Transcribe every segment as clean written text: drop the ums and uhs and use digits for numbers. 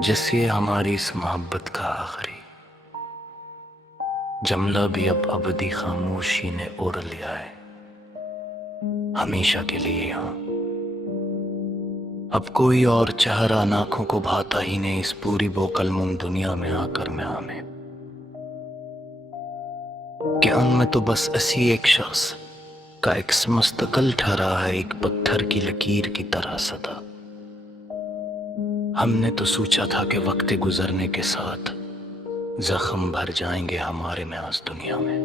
जैसे हमारी इस मोहब्बत का आखिरी जमला भी अब अबदी खामोशी ने ओढ़ लिया है, हमेशा के लिए यहाँ। अब कोई और चेहरा आंखों को भाता ही नहीं इस पूरी बोकलमुन दुनिया में आकर मैं हमें कि उनमें तो बस ऐसी एक शख्स का एक मुस्तकल ठहरा है, एक पत्थर की लकीर की तरह सदा। हमने तो सोचा था कि वक्त गुजरने के साथ जख्म भर जाएंगे हमारे में आज दुनिया में,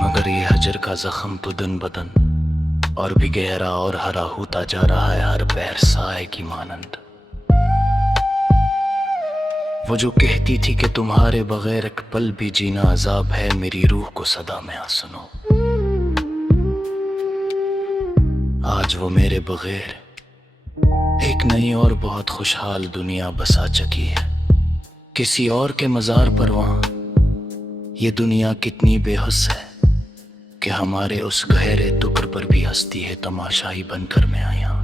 मगर ये हजर का जख्म तो दिन बदन और भी गहरा और हरा होता जा रहा है, हर पैर साए की मानंद। वो जो कहती थी कि तुम्हारे बगैर एक पल भी जीना अजाब है, मेरी रूह को सदा में आ सुनो। आज वो मेरे बगैर एक नई और बहुत खुशहाल दुनिया बसा चुकी है। किसी और के मजार पर वहां ये दुनिया कितनी बेहुस है कि हमारे उस गहरे टुकड़ पर भी हंसती है तमाशाई बनकर मैं आया।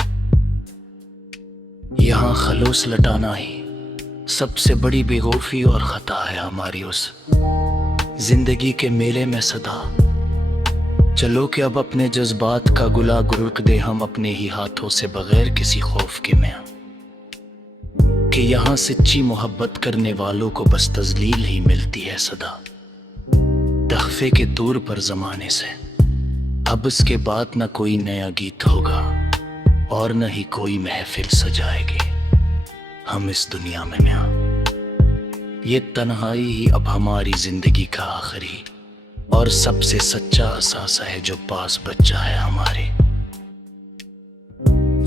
यहाँ खलूस लटाना ही सबसे बड़ी बेगौफी और खता है हमारी उस जिंदगी के मेले में सदा। चलो कि अब अपने जज्बात का गुला गुरुक दे हम अपने ही हाथों से बगैर किसी खौफ के में, कि यहाँ सच्ची मोहब्बत करने वालों को बस तजलील ही मिलती है सदा। तहफे के तौर पर जमाने से अब इसके बाद न कोई नया गीत होगा और न ही कोई महफिल सजाएगी हम इस दुनिया में म्यां। ये तन्हाई ही अब हमारी जिंदगी का आखिरी और सबसे सच्चा असासा है जो पास बच्चा है हमारे।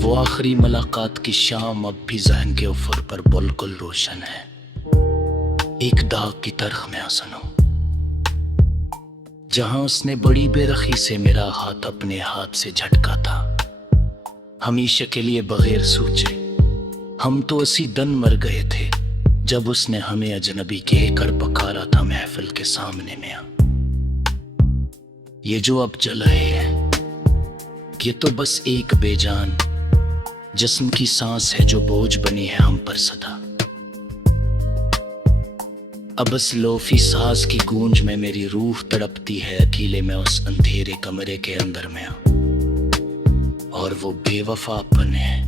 वो आखिरी मुलाकात की शाम अब भी जहन के उफर पर बिल्कुल रोशन है, एक दाग की तरह में सुनो, जहां उसने बड़ी बेरखी से मेरा हाथ अपने हाथ से झटका था। हमेशा के लिए बगैर सोचे हम तो उसी दन मर गए थे जब उसने हमें अजनबी कहकर पुकारा था महफिल के सामने में। ये जो अब जल रहे हैं ये तो बस एक बेजान जिस्म की सांस है जो बोझ बनी है हम पर सदा। अब इस लोफी साज की गूंज में मेरी रूह तड़पती है अकेले में उस अंधेरे कमरे के अंदर में, और वो बेवफापन है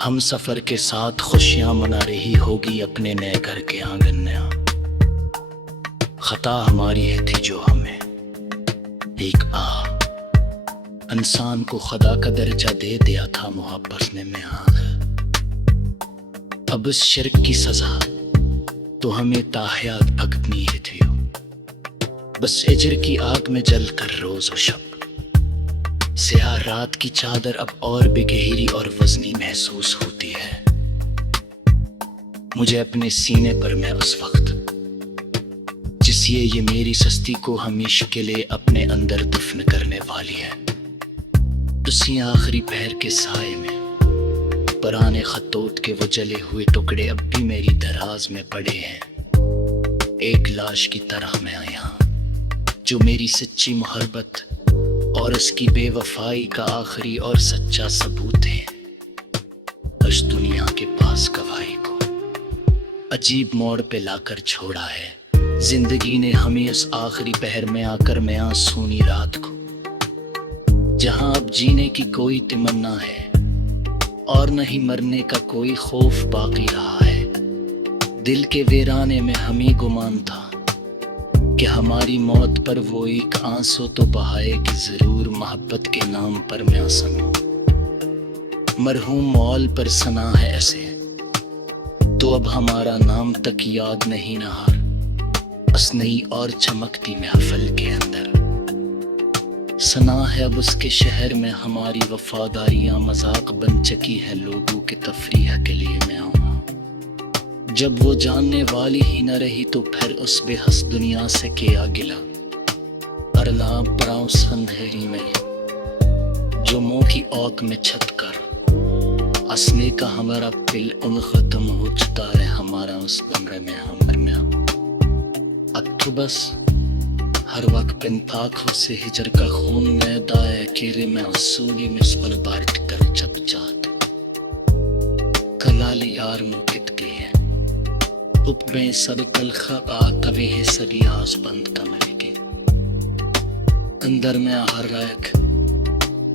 हम सफर के साथ खुशियां मना रही होगी अपने नए घर के आंगन में। खता हमारी है थी जो हमें एक इंसान को खुदा का दर्जा दे दिया था मोहब्बत ने में अब इस शिर्क की सजा तो हमें ताहयात भगतनी है थी, बस इजर की आग में जल कर रोज और शब। स्याह रात की चादर अब और भी गहरी और वजनी महसूस होती है मुझे अपने सीने पर। मैं उस वक्त जिससे ये मेरी सस्ती को हमेशा के लिए अपने अंदर दफन करने वाली है, उसी आखिरी पहर के साए में पुराने खतोत के वो जले हुए टुकड़े अब भी मेरी दराज में पड़े हैं, एक लाश की तरह मैं यहाँ जो मेरी सच्ची मोहब्बत और उसकी बेवफाई का आखिरी और सच्चा सबूत है। इस दुनिया के पास गवाही को अजीब मोड़ पे लाकर छोड़ा है जिंदगी ने हमें इस आखिरी पहर में आकर मैं आज सोनी रात को, जहां अब जीने की कोई तमन्ना है और नहीं मरने का कोई खौफ बाकी रहा है। दिल के वीराने में हमें गुमान था कि हमारी मौत पर वो एक आंसू तो बहाएगी जरूर मोहब्बत के नाम पर मैं सनू। मरहूम मौल पर सना है ऐसे तो अब हमारा नाम तक याद नहीं नहार बस नई और चमकती महफिल के अंदर। सना है अब उसके शहर में हमारी वफादारियां मजाक बन चुकी है लोगों के तफरीह के लिए मैं आऊँ। जब वो जानने वाली ही न रही तो फिर उस बेहस दुनिया से किया गिला। अरला पड़ा उस अंधेरी में जो मुंह की औक में छत कर असने का हमारा पिल उन खत्म हो चुका है हमारा उस कमरे में हमर में। अब तो बस हर वक्त इन आँखों से हिजर का खून में दाए अकेले में असूली में स्वर बांट कर जब चाहता साल यार मुकित के हैं उप में सब तलखा आ तवे है सभी आस बंद तमल के अंदर में हर रायक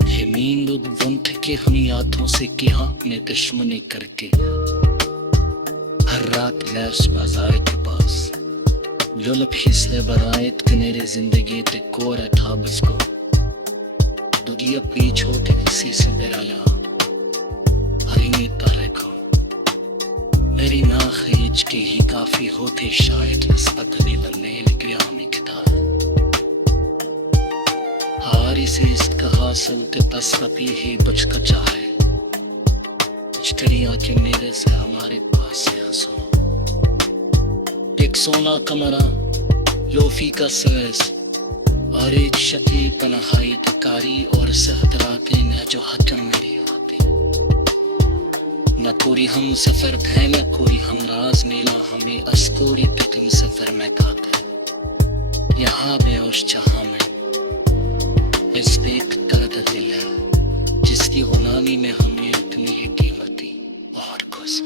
हेमीन वंथ के हम यादों से किया अपने दुश्मनी करके हर रात लैस बाजार के पास लुलब हिस्से बरायत कनेरे जिंदगी ते कोर अठाबस को दुनिया पीछ होते किसी से डराया हरी तारे को मेरी ना खींच के ही काफी होते शायद नस्बत में बनने लगे हमें किताब हारी से इसका हासिल ते बस पपी ही बच कचा है चिड़िया के मेरे से हमारे पास से हंसो एक सोना कमरा योफी का सैस और एक शकी तन्हाई तकारी और सहत रातें न जो हकम मेरी होती न कोई हम सफर थे न कोई हम राज मेला हमें अस्कोरी पे तुम सफर में खाता यहाँ बेहोश जहाँ में इस पे एक दर्द दिल है जिसकी गुलामी में हमें इतनी ही कीमती और कुछ